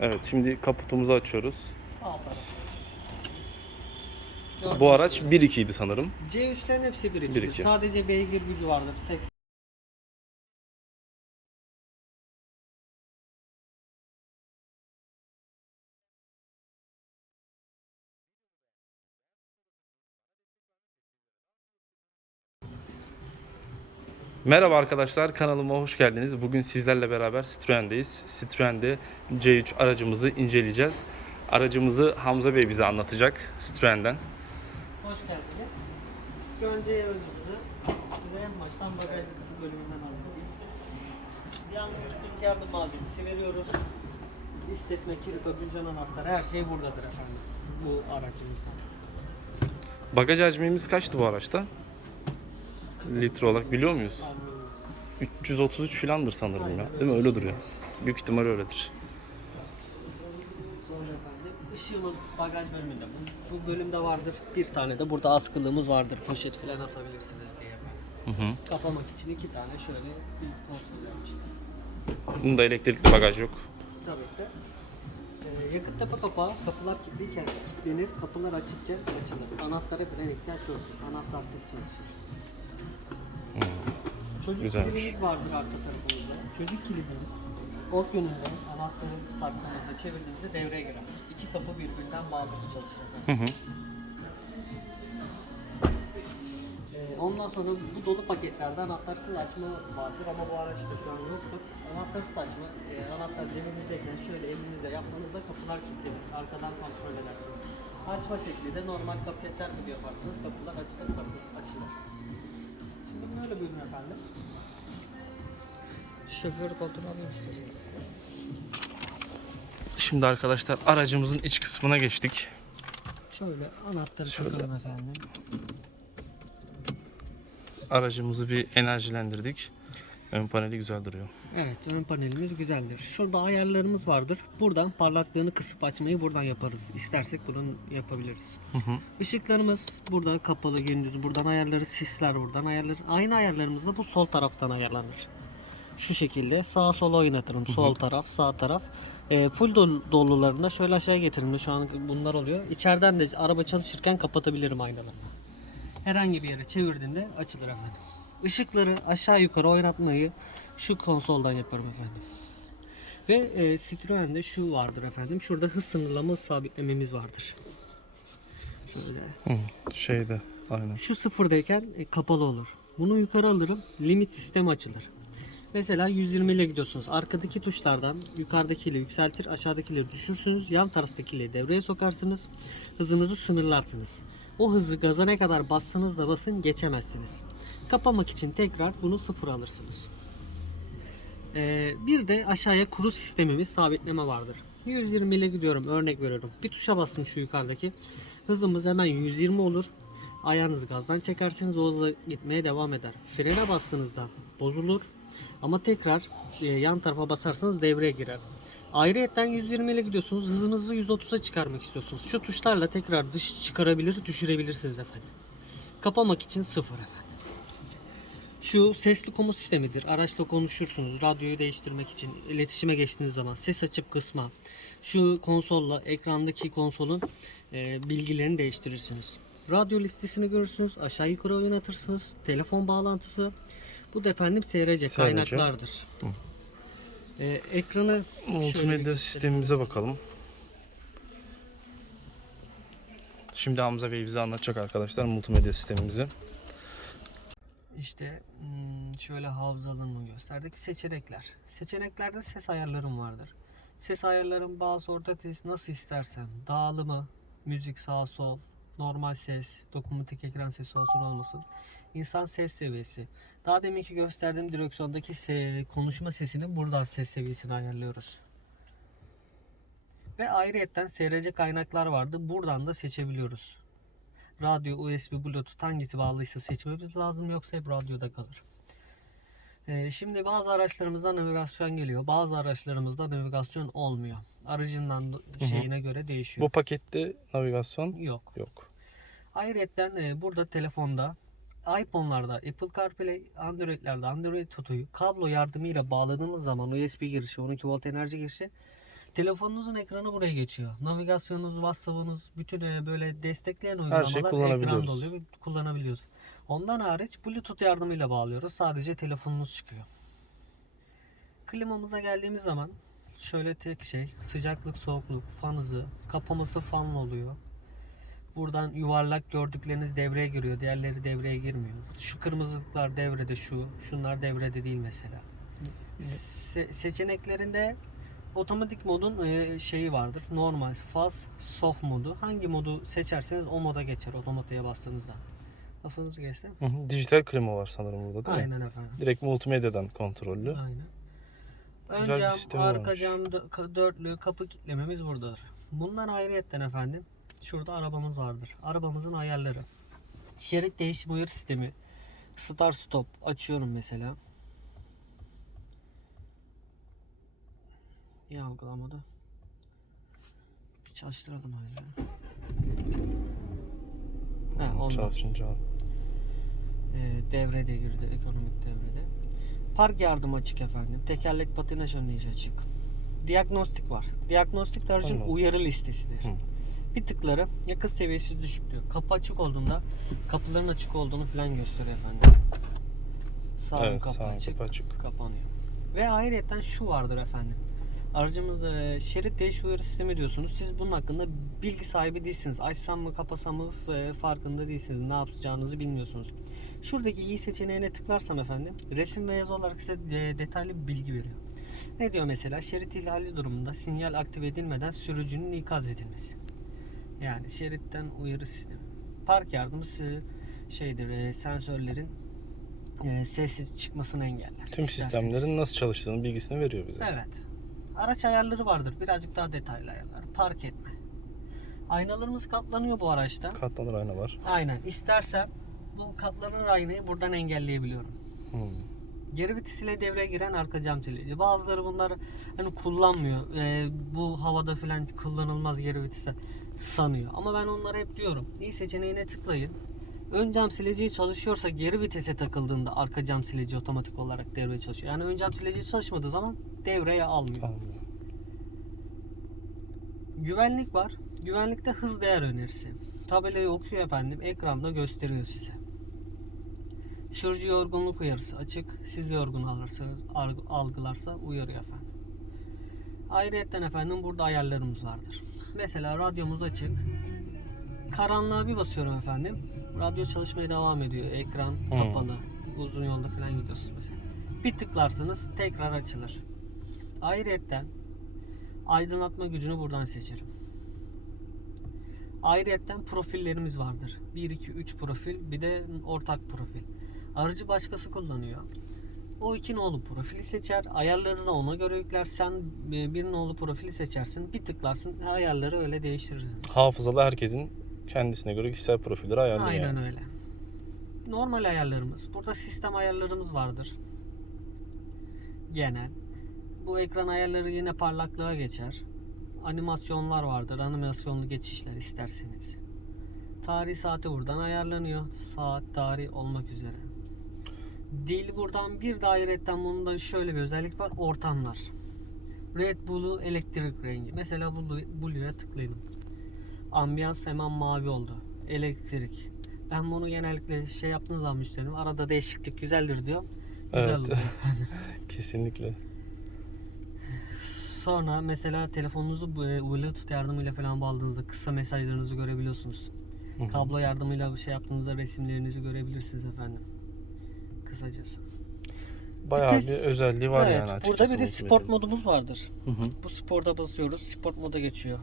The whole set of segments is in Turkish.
Evet şimdi kaputumuzu açıyoruz. Sağ taraf. Bu araç 1.2 idi sanırım. C3'lerin hepsi 1 1.2. 2. Sadece beygir gücü vardır. 80 Merhaba arkadaşlar kanalıma hoş geldiniz. Bugün sizlerle beraber Citroen'deyiz. Citroen'de C3 aracımızı inceleyeceğiz. Aracımızı Hamza Bey bize anlatacak Citroen'den. Hoş geldiniz. Citroen C aracımızı size en baştan bagaj bölümünden anlatayım. Yalnız ilk yardım malzemesi veriyoruz. İstetme, kilit, gülcan anahtarı her şey buradadır efendim. Bu aracımızda. Bagaj hacmimiz kaçtı bu araçta? Litre olarak biliyor muyuz? Yani 333 filandır sanırım ya. Değil mi? Öyle duruyor. Büyük ihtimal öyledir. Işığımız bagaj bölümünde. Bu, bu bölümde vardır. Bir tane de burada askılığımız vardır. Poşet falan asabilirsiniz diye. Hı hı. Kapamak için iki tane şöyle bir konsol yapmışlar. Bunda elektrikli bagaj yok. Tabii ki. Ee, yakıt tepe kapağı kapılar kilitliyken kilitlenir, kapılar açıkken açılır. Anahtara bile ihtiyaç yok. Anahtarsız çalışır. Çocuk Güzelmiş. kilidimiz vardır arka tarafımızda. Çocuk kilidimiz ort yönünde anahtarı taktığımızda çevirdiğimizde devreye girer. İki kapı birbirinden bağımsız çalışır. Hı hı. Ee, ondan sonra bu dolu paketlerde anahtarsız açma vardır ama bu araçta şu an yoktur. Anahtarsız açma, e, anahtar cebinizdeyken şöyle elinizle yapmanızda kapılar kilitlenir. Arkadan kontrol edersiniz. Açma şekli de normal kapıya çarp gibi yaparsınız. Kapılar açılır, kapı açılır. Şimdi böyle buyurun efendim. Şoför kontrol alayım istiyorsanız. Şimdi arkadaşlar aracımızın iç kısmına geçtik. Şöyle anahtarı Şöyle. takalım efendim. Aracımızı bir enerjilendirdik. Ön paneli güzel duruyor. Evet ön panelimiz güzeldir. Şurada ayarlarımız vardır. Buradan parlaklığını kısıp açmayı buradan yaparız. İstersek bunu yapabiliriz. Hı hı. Işıklarımız burada kapalı gündüz. Buradan ayarları sisler buradan ayarları. Aynı ayarlarımız da bu sol taraftan ayarlanır. Şu şekilde sağa sola oynatırım. Sol taraf sağ taraf. E, full dol- dolularında şöyle aşağıya getirin. Şu an bunlar oluyor. İçeriden de araba çalışırken kapatabilirim aynalarını. Herhangi bir yere çevirdiğinde açılır efendim. Işıkları aşağı yukarı oynatmayı şu konsoldan yaparım efendim. Ve e, Citroen'de şu vardır efendim. Şurada hız sınırlama sabitlememiz vardır. Şöyle. Hı. Şeyde aynen. Şu sıfırdayken e, kapalı olur. Bunu yukarı alırım. Limit sistemi açılır. Mesela 120 ile gidiyorsunuz. Arkadaki tuşlardan yukarıdakiyle yükseltir, aşağıdakileri düşürsünüz. Yan taraftakiyle devreye sokarsınız. Hızınızı sınırlarsınız. O hızı gaza ne kadar bassanız da basın geçemezsiniz. Kapamak için tekrar bunu sıfır alırsınız. Ee, bir de aşağıya kuru sistemimiz sabitleme vardır. 120 ile gidiyorum örnek veriyorum. Bir tuşa bastım şu yukarıdaki. Hızımız hemen 120 olur. Ayağınızı gazdan çekersiniz o hızla gitmeye devam eder. Frene bastığınızda bozulur. Ama tekrar e, yan tarafa basarsanız devreye girer. Ayrıyetten 120 ile gidiyorsunuz. Hızınızı 130'a çıkarmak istiyorsunuz. Şu tuşlarla tekrar dış çıkarabilir, düşürebilirsiniz efendim. Kapamak için sıfır efendim. Şu sesli komut sistemidir. Araçla konuşursunuz. Radyoyu değiştirmek için iletişime geçtiğiniz zaman ses açıp kısma. Şu konsolla ekrandaki konsolun e, bilgilerini değiştirirsiniz. Radyo listesini görürsünüz. Aşağı yukarı oynatırsınız. Telefon bağlantısı. Bu da efendim SRC SRC. kaynaklardır. Hı. E, ekranı Multimedya sistemimize bakalım. Şimdi Hamza Bey bize anlatacak arkadaşlar multimedya sistemimizi. İşte hmm, şöyle hafızalığını gösterdik. Seçenekler. Seçeneklerde ses ayarlarım vardır. Ses ayarlarım orta ses nasıl istersem. Dağılımı, müzik sağ sol, normal ses, dokunmatik ekran sesi olsun olmasın. İnsan ses seviyesi. Daha deminki gösterdiğim direksiyondaki se- konuşma sesini buradan ses seviyesini ayarlıyoruz. Ve ayrıyetten SRC kaynaklar vardı. Buradan da seçebiliyoruz. Radyo, USB, Bluetooth hangisi bağlıysa seçmemiz lazım yoksa hep radyoda kalır. Ee, şimdi bazı araçlarımızda navigasyon geliyor. Bazı araçlarımızda navigasyon olmuyor. Aracından hı. şeyine göre değişiyor. Bu pakette navigasyon Yok. yok. Ayrıca e, burada telefonda iPhone'larda Apple CarPlay, Android'lerde Android Auto'yu kablo yardımıyla bağladığımız zaman USB girişi, 12 volt enerji girişi Telefonunuzun ekranı buraya geçiyor. Navigasyonunuz, WhatsApp'ınız, bütün e, böyle destekleyen uygulamalar şey ekranda oluyor ve kullanabiliyoruz. Ondan hariç Bluetooth yardımıyla bağlıyoruz. Sadece telefonunuz çıkıyor. Klimamıza geldiğimiz zaman şöyle tek şey sıcaklık, soğukluk, fan hızı, kapaması fanlı oluyor. Buradan yuvarlak gördükleriniz devreye giriyor. Diğerleri devreye girmiyor. Şu kırmızılıklar devrede şu. Şunlar devrede değil mesela. Se- seçeneklerinde otomatik modun e, şeyi vardır. Normal, fast, soft modu. Hangi modu seçerseniz o moda geçer otomatiğe bastığınızda. Lafınızı geçtim. Hı hı. Dijital klima var sanırım burada değil mi? Aynen efendim. Direkt multimedyadan kontrollü. Aynen. Ön Güzel bir cam, sistemi arka varmış. cam, dö- ka- dörtlü, kapı kilitlememiz buradadır. Bundan ayrıyetten efendim şurada arabamız vardır. Arabamızın ayarları. Şerit değişim uyarı sistemi. Start stop açıyorum mesela. Niye algılamadı? Bir çalıştıralım öyle. He, ondan. Çalışınca. E, devrede girdi ekonomik devrede. Park yardımı açık efendim. Tekerlek patinaj önleyici açık. Diagnostik var. Diagnostik aracın Anladım. uyarı listesidir. Hı. Bir tıkları yakıt seviyesi düşük diyor. Kapı açık olduğunda kapıların açık olduğunu falan gösteriyor efendim. Sağ Evet, kapı sağ açık, kapı açık. kapanıyor. Ve ayrıca şu vardır efendim. Aracımız e, şerit değiş uyarı sistemi diyorsunuz. Siz bunun hakkında bilgi sahibi değilsiniz. Açsam mı kapasam mı e, farkında değilsiniz. Ne yapacağınızı bilmiyorsunuz. Şuradaki iyi seçeneğine tıklarsam efendim resim ve yazı olarak size e, detaylı bir bilgi veriyor. Ne diyor mesela? Şerit ihlali durumunda sinyal aktive edilmeden sürücünün ikaz edilmesi. Yani şeritten uyarı sistemi. Park yardımcısı şeydir e, sensörlerin e, sessiz çıkmasını engeller. Tüm İsterseniz. sistemlerin nasıl çalıştığını bilgisini veriyor bize. Evet. Araç ayarları vardır. Birazcık daha detaylı ayarlar. Park etme. Aynalarımız katlanıyor bu araçta. Katlanır ayna var. Aynen. İstersem bu katlanır aynayı buradan engelleyebiliyorum. Hı. Geri vites ile devreye giren arka cam silici. Bazıları bunları hani kullanmıyor. Ee, bu havada falan kullanılmaz geri vitese sanıyor. Ama ben onlara hep diyorum. İyi seçeneğine tıklayın. Ön cam sileceği çalışıyorsa geri vitese takıldığında arka cam sileci otomatik olarak devreye çalışıyor. Yani ön cam sileceği çalışmadığı zaman devreye almıyor. Güvenlik var. Güvenlikte hız değer önerisi. Tabelayı okuyor efendim. Ekranda gösteriyor size. Sürücü yorgunluk uyarısı açık. Siz yorgun alırsa, alg- algılarsa uyarıyor efendim. Ayrıyetten efendim burada ayarlarımız vardır. Mesela radyomuz açık. Karanlığa bir basıyorum efendim. Radyo çalışmaya devam ediyor. Ekran kapalı. Uzun yolda falan gidiyorsunuz mesela. Bir tıklarsınız tekrar açılır. Ayrıyetten aydınlatma gücünü buradan seçerim. Ayrıyetten profillerimiz vardır. 1, 2, 3 profil bir de ortak profil. Aracı başkası kullanıyor. O iki nolu profili seçer. Ayarlarını ona göre yükler. Sen e, bir nolu profili seçersin. Bir tıklarsın. Ayarları öyle değiştirirsin. Hafızalı herkesin kendisine göre kişisel profilleri ayarlıyor. Aynen yani. öyle. Normal ayarlarımız. Burada sistem ayarlarımız vardır. Genel. Bu ekran ayarları yine parlaklığa geçer. Animasyonlar vardır. Animasyonlu geçişler isterseniz. Tarih saati buradan ayarlanıyor. Saat, tarih olmak üzere. Dil buradan bir dairetten bunun da şöyle bir özellik var. Ortamlar. Red, Blue, elektrik rengi. Mesela Blue, Blue'ya tıklayalım. Ambiyans hemen mavi oldu. Elektrik. Ben bunu genellikle şey yaptığım zaman müşterim arada değişiklik güzeldir diyor. Güzel Evet. oluyor. Kesinlikle. Sonra mesela telefonunuzu e, Bluetooth yardımıyla falan bağladığınızda kısa mesajlarınızı görebiliyorsunuz. Kablo yardımıyla bir şey yaptığınızda resimlerinizi görebilirsiniz efendim. Kısacası. Bayağı Vites- bir özelliği var evet, yani açıkçası. Burada bir de sport modumuz vardır. Hı hı. Bu sporda basıyoruz. Sport moda geçiyor.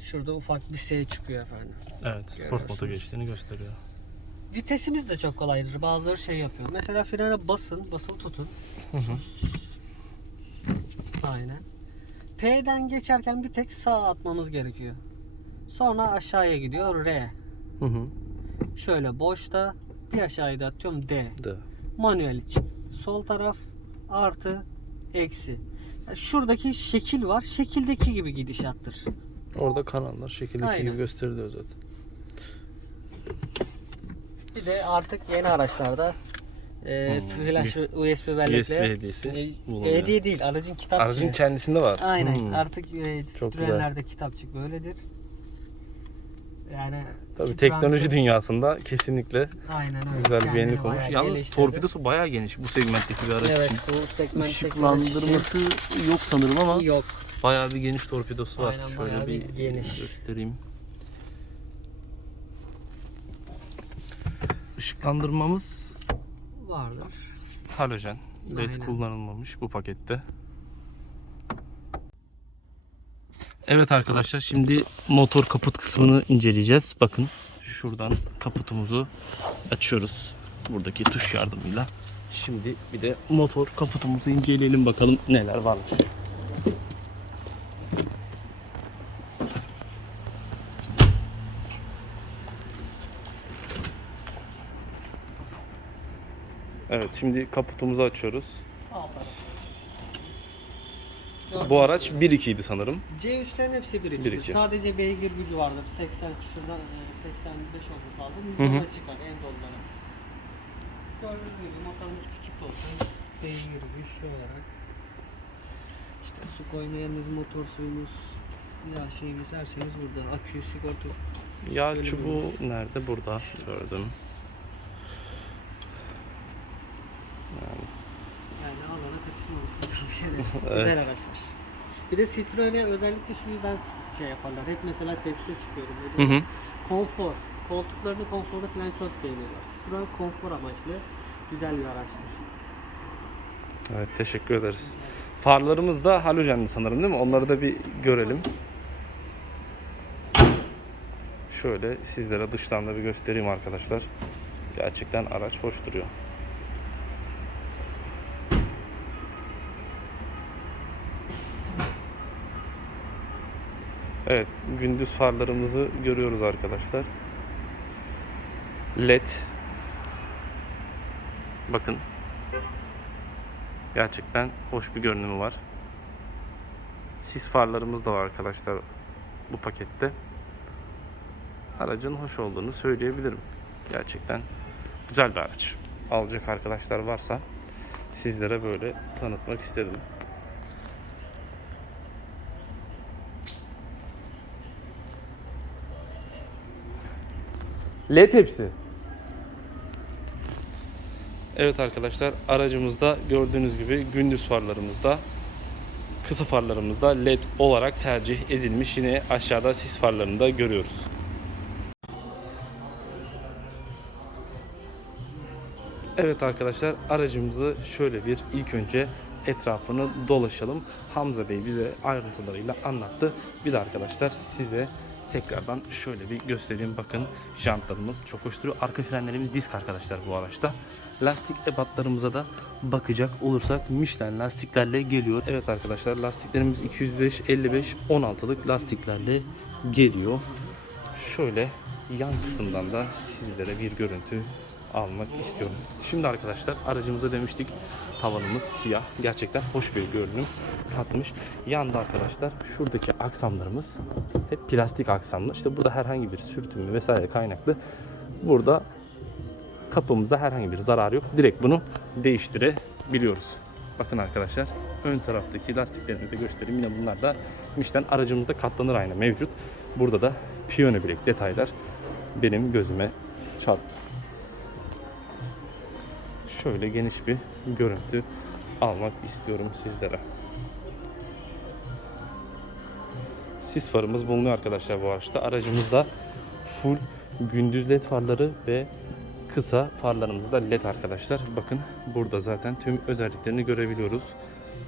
Şurada ufak bir şey çıkıyor efendim. Evet, sport moda geçtiğini gösteriyor. Vitesimiz de çok kolaydır. Bazıları şey yapıyor. Mesela frene basın, basılı tutun. Hı hı. Aynen. P'den geçerken bir tek sağ atmamız gerekiyor. Sonra aşağıya gidiyor R. Hı hı. Şöyle boşta bir aşağıya da atıyorum D. De. Manuel için. Sol taraf artı eksi. Ya şuradaki şekil var. Şekildeki gibi gidişattır. Orada kanallar şekildeki Aynen. gibi gösteriliyor zaten. Bir de artık yeni araçlarda e, Hmm. flash USB bellekle. USB hediyesi E, bulunuyor. hediye değil aracın kitapçığı. Aracın kendisinde var. Aynen Hmm. artık e, Çok Citroen'lerde kitapçık böyledir. Yani Tabii Citroen- teknoloji dünyasında kesinlikle Aynen öyle. güzel bir Kendini yenilik olmuş. bayağı Yalnız geliştirdi. torpidosu bayağı geniş bu segmentteki bir araç Evet için. bu segment Işıklandırması yok sanırım ama yok. bayağı bir geniş torpidosu var. Aynen, Şöyle bayağı bir bir geniş. göstereyim. Işıklandırmamız Vardır. halojen. LED Aynen. kullanılmamış bu pakette. Evet arkadaşlar şimdi motor kaput kısmını inceleyeceğiz. Bakın şuradan kaputumuzu açıyoruz. Buradaki tuş yardımıyla. Şimdi bir de motor kaputumuzu inceleyelim bakalım neler varmış. Evet şimdi kaputumuzu açıyoruz. Bu araç 1.2 idi sanırım. C3'lerin hepsi 1 Bir iki. Sadece beygir gücü vardır. 80 küsurdan e, 85 olması lazım. Hı hı. Çıkar en doluları. Gördüğünüz gibi motorumuz küçük de olsa beygir güçlü olarak işte su koymayanınız, motor suyumuz, yağ şeyimiz, her şeyimiz burada. Akü, sigorta. Böyle çubuğu nerede? Burada gördüm. Yani kaçırmamasını tavsiye ederim. Güzel araçlar. Bir de Citroen'e özellikle şu yüzden şey yaparlar. Hep mesela teste çıkıyorum. Hı hı. Konfor. Koltuklarını konforuna falan çok değiniyorlar. Citroen konfor amaçlı güzel bir araçtır. Evet teşekkür ederiz. Farlarımız da halojenli sanırım değil mi? Onları da bir görelim. Şöyle sizlere dıştan da bir göstereyim arkadaşlar. Gerçekten araç hoş duruyor. Evet, gündüz farlarımızı görüyoruz arkadaşlar. LED. Bakın Gerçekten hoş bir görünümü var. Sis farlarımız da var arkadaşlar bu pakette. Aracın hoş olduğunu söyleyebilirim. Gerçekten güzel bir araç. Alacak arkadaşlar varsa sizlere böyle tanıtmak istedim. LED hepsi. Evet arkadaşlar aracımızda gördüğünüz gibi gündüz farlarımızda kısa farlarımızda led olarak tercih edilmiş. Yine aşağıda sis farlarını da görüyoruz. Evet arkadaşlar aracımızı şöyle bir ilk önce etrafını dolaşalım. Hamza Bey bize ayrıntılarıyla anlattı. Bir de arkadaşlar size tekrardan şöyle bir göstereyim. Bakın jantlarımız çok hoş duruyor. Arka frenlerimiz disk arkadaşlar bu araçta. Lastik ebatlarımıza da bakacak olursak Michelin lastiklerle geliyor. Evet arkadaşlar lastiklerimiz 205 55 16'lık lastiklerle geliyor. Şöyle yan kısımdan da sizlere bir görüntü almak istiyorum. Şimdi arkadaşlar aracımıza demiştik tavanımız siyah. Gerçekten hoş bir görünüm katmış. Yanda arkadaşlar şuradaki aksamlarımız hep plastik aksamlı. İşte burada herhangi bir sürtünme vesaire kaynaklı burada kapımıza herhangi bir zarar yok. Direkt bunu değiştirebiliyoruz. Bakın arkadaşlar ön taraftaki lastiklerini de göstereyim. Yine bunlar da Michelin aracımızda katlanır ayna mevcut. Burada da piyano bilek detaylar benim gözüme çarptı. Şöyle geniş bir görüntü almak istiyorum sizlere. Sis farımız bulunuyor arkadaşlar bu araçta. Aracımızda full gündüz led farları ve kısa farlarımız da led arkadaşlar. Bakın burada zaten tüm özelliklerini görebiliyoruz.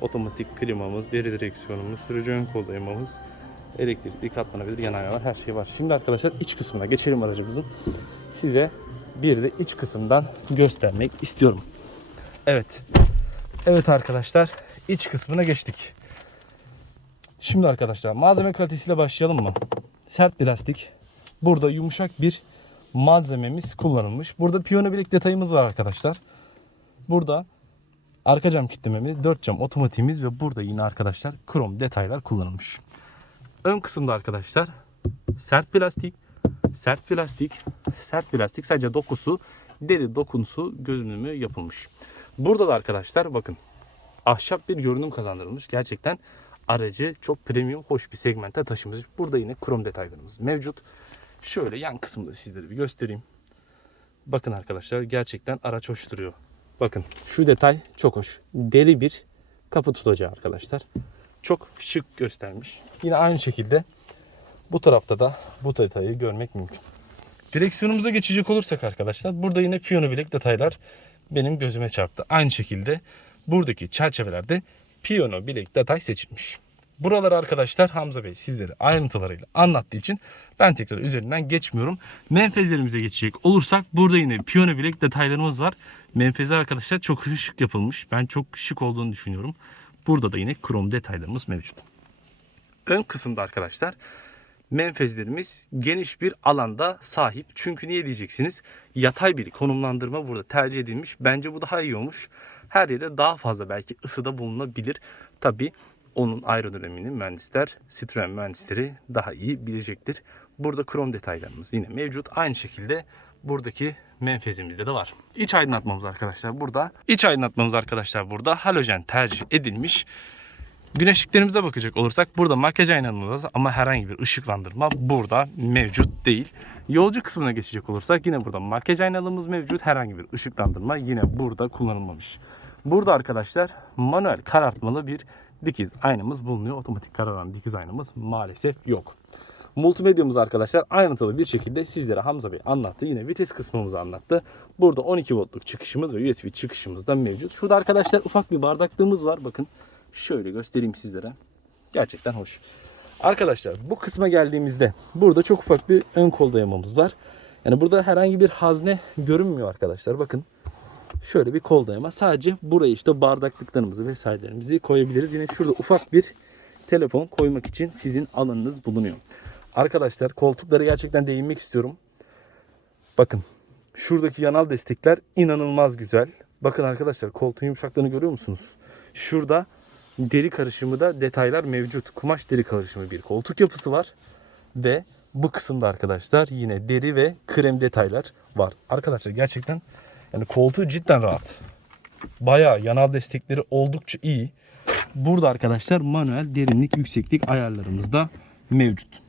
Otomatik klimamız, deri direksiyonumuz, sürücü ön kol dayamamız, elektrikli katlanabilir yan aynalar her şey var. Şimdi arkadaşlar iç kısmına geçelim aracımızın. Size bir de iç kısımdan göstermek istiyorum. Evet. Evet arkadaşlar iç kısmına geçtik. Şimdi arkadaşlar malzeme kalitesiyle başlayalım mı? Sert plastik. Burada yumuşak bir malzememiz kullanılmış. Burada piyano bilek detayımız var arkadaşlar. Burada arka cam kitlememiz, 4 cam otomatiğimiz ve burada yine arkadaşlar krom detaylar kullanılmış. Ön kısımda arkadaşlar sert plastik, sert plastik, sert plastik sadece dokusu deri dokunusu görünümü yapılmış. Burada da arkadaşlar bakın ahşap bir görünüm kazandırılmış. Gerçekten aracı çok premium, hoş bir segmente taşımış. Burada yine krom detaylarımız mevcut. Şöyle yan kısmında sizlere bir göstereyim. Bakın arkadaşlar gerçekten araç hoş duruyor. Bakın şu detay çok hoş. Deri bir kapı tutacağı arkadaşlar. Çok şık göstermiş. Yine aynı şekilde bu tarafta da bu detayı görmek mümkün. Direksiyonumuza geçecek olursak arkadaşlar burada yine piyano bilek detaylar benim gözüme çarptı. Aynı şekilde buradaki çerçevelerde piyano bilek detay seçilmiş. Buraları arkadaşlar Hamza Bey sizlere ayrıntılarıyla anlattığı için ben tekrar üzerinden geçmiyorum. Menfezlerimize geçecek olursak burada yine piyano bilek detaylarımız var. Menfezler arkadaşlar çok şık yapılmış. Ben çok şık olduğunu düşünüyorum. Burada da yine krom detaylarımız mevcut. Ön kısımda arkadaşlar menfezlerimiz geniş bir alanda sahip. Çünkü niye diyeceksiniz? Yatay bir konumlandırma burada tercih edilmiş. Bence bu daha iyi olmuş. Her yere daha fazla belki ısıda bulunabilir. Tabi onun aerodinamiğini mühendisler, Citroen mühendisleri daha iyi bilecektir. Burada krom detaylarımız yine mevcut. Aynı şekilde buradaki menfezimizde de var. İç aydınlatmamız arkadaşlar burada. İç aydınlatmamız arkadaşlar burada halojen tercih edilmiş. Güneşliklerimize bakacak olursak burada makyaj var ama herhangi bir ışıklandırma burada mevcut değil. Yolcu kısmına geçecek olursak yine burada makyaj aynalığımız mevcut. Herhangi bir ışıklandırma yine burada kullanılmamış. Burada arkadaşlar manuel karartmalı bir dikiz aynamız bulunuyor. Otomatik kararan dikiz aynamız maalesef yok. Multimedyamız arkadaşlar ayrıntılı bir şekilde sizlere Hamza Bey anlattı. Yine vites kısmımızı anlattı. Burada 12 voltluk çıkışımız ve USB çıkışımız da mevcut. Şurada arkadaşlar ufak bir bardaklığımız var. Bakın şöyle göstereyim sizlere. Gerçekten hoş. Arkadaşlar bu kısma geldiğimizde burada çok ufak bir ön kol dayamamız var. Yani burada herhangi bir hazne görünmüyor arkadaşlar. Bakın şöyle bir kol dayama. Sadece buraya işte bardaklıklarımızı vesairelerimizi koyabiliriz. Yine şurada ufak bir telefon koymak için sizin alanınız bulunuyor. Arkadaşlar koltuklara gerçekten değinmek istiyorum. Bakın şuradaki yanal destekler inanılmaz güzel. Bakın arkadaşlar koltuğun yumuşaklığını görüyor musunuz? Şurada deri karışımı da detaylar mevcut. Kumaş deri karışımı bir koltuk yapısı var. Ve bu kısımda arkadaşlar yine deri ve krem detaylar var. Arkadaşlar gerçekten yani koltuğu cidden rahat. Bayağı yanal destekleri oldukça iyi. Burada arkadaşlar manuel derinlik yükseklik ayarlarımız da mevcut.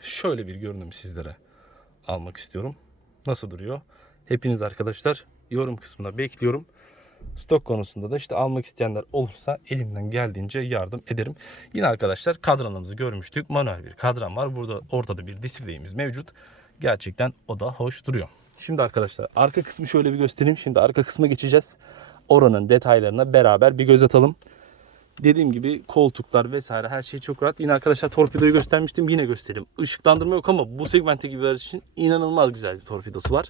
Şöyle bir görünüm sizlere almak istiyorum. Nasıl duruyor? Hepiniz arkadaşlar yorum kısmına bekliyorum. Stok konusunda da işte almak isteyenler olursa elimden geldiğince yardım ederim. Yine arkadaşlar kadranımızı görmüştük. Manuel bir kadran var. Burada ortada bir display'imiz mevcut. Gerçekten o da hoş duruyor. Şimdi arkadaşlar arka kısmı şöyle bir göstereyim. Şimdi arka kısma geçeceğiz. Oranın detaylarına beraber bir göz atalım. Dediğim gibi koltuklar vesaire her şey çok rahat. Yine arkadaşlar torpidoyu göstermiştim. Yine göstereyim. Işıklandırma yok ama bu segmente gibi araç için inanılmaz güzel bir torpidosu var.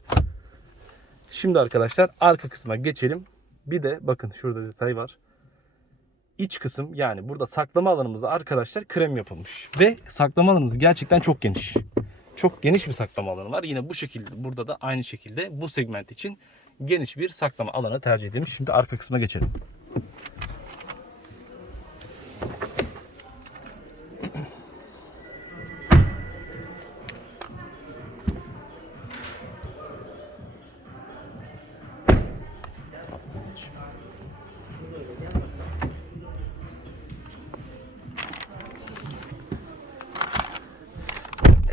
Şimdi arkadaşlar arka kısma geçelim. Bir de bakın şurada detay var. İç kısım yani burada saklama alanımızda arkadaşlar krem yapılmış. Ve saklama alanımız gerçekten çok geniş. Çok geniş bir saklama alanı var. Yine bu şekilde burada da aynı şekilde bu segment için geniş bir saklama alanı tercih edilmiş. Şimdi arka kısma geçelim.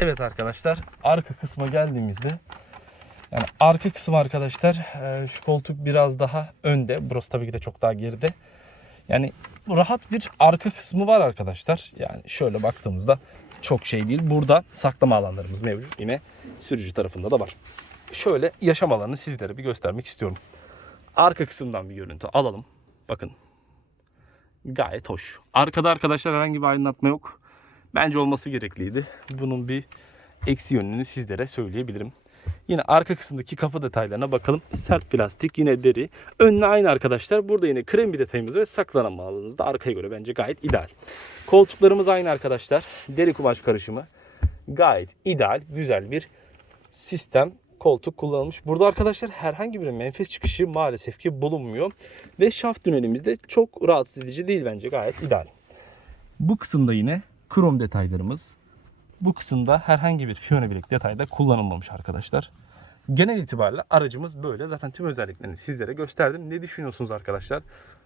Evet arkadaşlar arka kısma geldiğimizde yani arka kısım arkadaşlar e, şu koltuk biraz daha önde. Burası tabii ki de çok daha geride. Yani rahat bir arka kısmı var arkadaşlar. Yani şöyle baktığımızda çok şey değil. Burada saklama alanlarımız mevcut. Yine sürücü tarafında da var. Şöyle yaşam alanını sizlere bir göstermek istiyorum. Arka kısımdan bir görüntü alalım. Bakın. Gayet hoş. Arkada arkadaşlar herhangi bir aydınlatma yok. Bence olması gerekliydi. Bunun bir eksi yönünü sizlere söyleyebilirim. Yine arka kısımdaki kapı detaylarına bakalım. Sert plastik yine deri. Önüne aynı arkadaşlar. Burada yine krem bir detayımız ve saklanma alanımız da arkaya göre bence gayet ideal. Koltuklarımız aynı arkadaşlar. Deri kumaş karışımı. Gayet ideal, güzel bir sistem koltuk kullanılmış. Burada arkadaşlar herhangi bir menfez çıkışı maalesef ki bulunmuyor. Ve şaft tünelimiz de çok rahatsız edici değil bence gayet ideal. Bu kısımda yine krom detaylarımız. Bu kısımda herhangi bir piyano bilek detayda kullanılmamış arkadaşlar. Genel itibariyle aracımız böyle. Zaten tüm özelliklerini sizlere gösterdim. Ne düşünüyorsunuz arkadaşlar?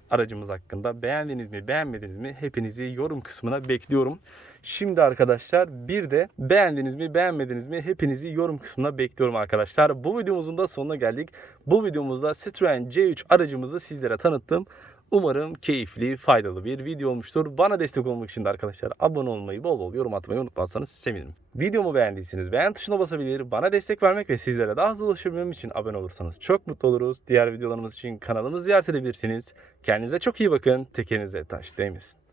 Aracımız hakkında beğendiniz mi, beğenmediniz mi? Hepinizi yorum kısmına bekliyorum. Şimdi arkadaşlar bir de beğendiniz mi, beğenmediniz mi? Hepinizi yorum kısmına bekliyorum arkadaşlar. Bu videomuzun da sonuna geldik. Bu videomuzda Citroen C3 aracımızı sizlere tanıttım. Umarım keyifli, faydalı bir video olmuştur. Bana destek olmak için de arkadaşlar abone olmayı, bol bol yorum atmayı unutmazsanız sevinirim. Videomu beğendiyseniz beğen tuşuna basabilir, bana destek vermek ve sizlere daha hızlı ulaşabilmem için abone olursanız çok mutlu oluruz. Diğer videolarımız için kanalımızı ziyaret edebilirsiniz. Kendinize çok iyi bakın. Tekerinize taş değmesin.